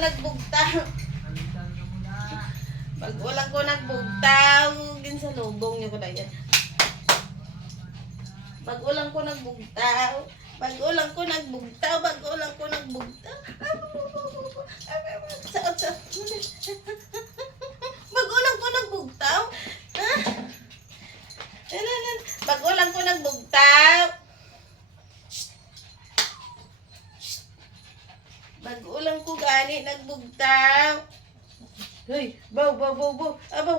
nagbugtaw. Bagulang ko nagbugtaw. Ginsalubong niyo ko na yan. Bagulang ko nagbugtaw. Bagulang ko nagbugtaw. Bagulang ko nagbugtaw. Sa. Bagulang ko nagbugtaw. Ha? Bagulang ko nagbugtaw. Bagulang ko gani nagbugtaw. Hoy, baw. Abaw.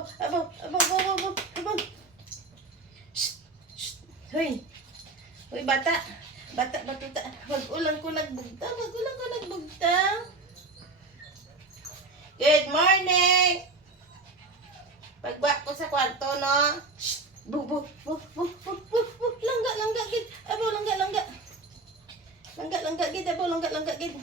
Hoy. Hoy, bata. Batuta. Bagulang ko nagbugtaw. Good morning. Pagba ko sa kwarto, no? Bu. Langga gid. Abaw, langga. Langga gid, abaw, langga gid.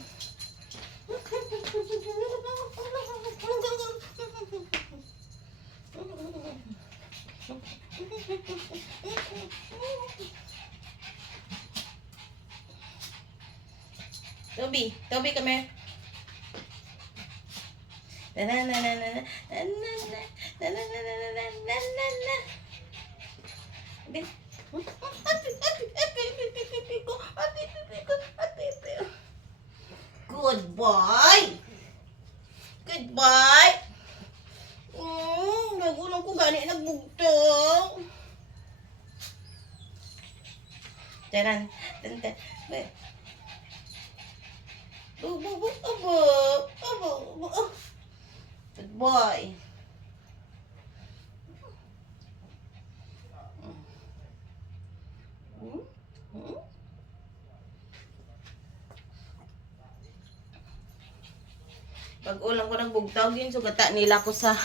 Toby, come here. Good boy. Bagulang ko gani nagbugtong. Taran. Abo. Good boy. Pag-ulang ko nagbugtaw din, sugata nila ko sa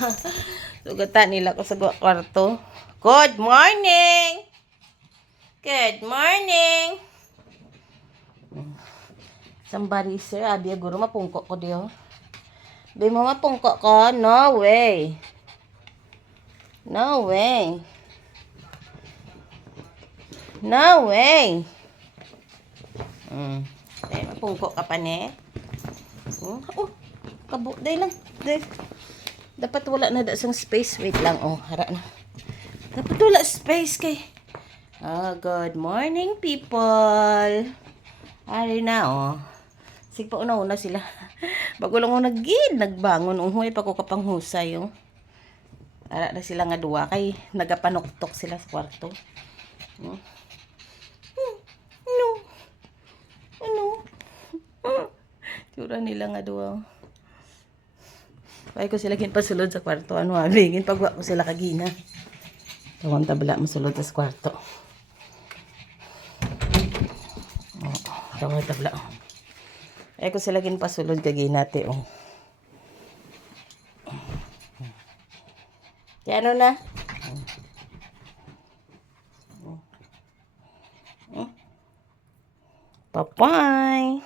kwarto. Good morning. Somebody sir, abi guro mapungko ko diyo. Di mo mapungko ko? No way. Eh, mapungko ka pa ne? Kabo, day lang. Dapat wala na dasang space. Wait lang, hara na. Dapat wala space kay. Good morning, people. Ari na, Sige pa, una sila. Bago lang ako nagbangon. Huwag pa ko kapanghusay, Ara na sila nga duwa. Kay nagapanuktok sila sa kwarto. Ano? Tura nila nga duwa, Kaya ko sila pasulod sa kwarto. Bigin pagwa ko sila kagina. Tawang tabla masulod sa kwarto. Tawang tabla. Kaya ko sila pasulod kagina, Kaya ano na? Bye-bye.